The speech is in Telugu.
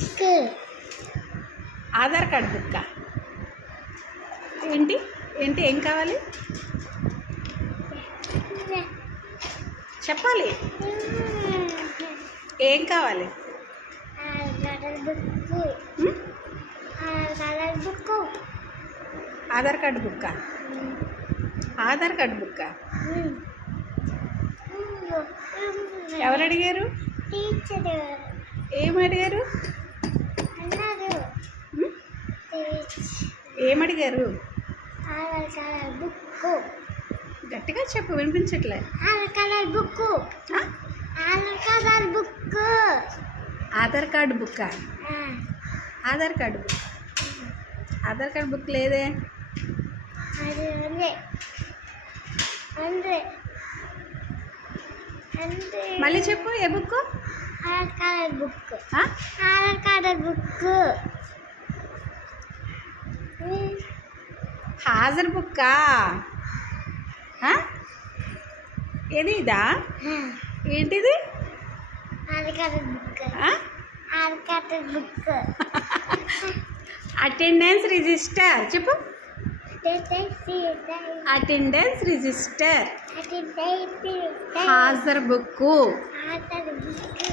బుక్. ఆధార్ కార్డ్ బుక్కా? ఏంటి ఏంటి ఏం కావాలి చెప్పాలి. ఏం కావాలి? ఆధార్ కార్డ్ బుక్కా? ఆధార్ కార్డ్ బుక్కా? ఎవరు అడిగారు? టీచర్ ఏం అడిగారు? అన్నారు ఏమడిగారు? Aadhaar card book. గట్టిగా చెప్పు, వినిపించట్లే. Aadhaar card book. Aadhaar card book. Aadhaar card బుక్కా? Aadhaar card book. Aadhaar card book లేదే. అది ఉంది. ఉంది. ఉంది. మళ్ళీ చెప్పు, ఏ book? Aadhaar card book. Aadhaar card book. హాజర్ బుక్కా? ఏది ఇదా? ఏంటిది? Aadhaar card book. Aadhaar card book. Attendance register చెప్పు. Attendance register. అటెండెన్స్ హాజర్ బుక్కు. ఆధార్ బుక్.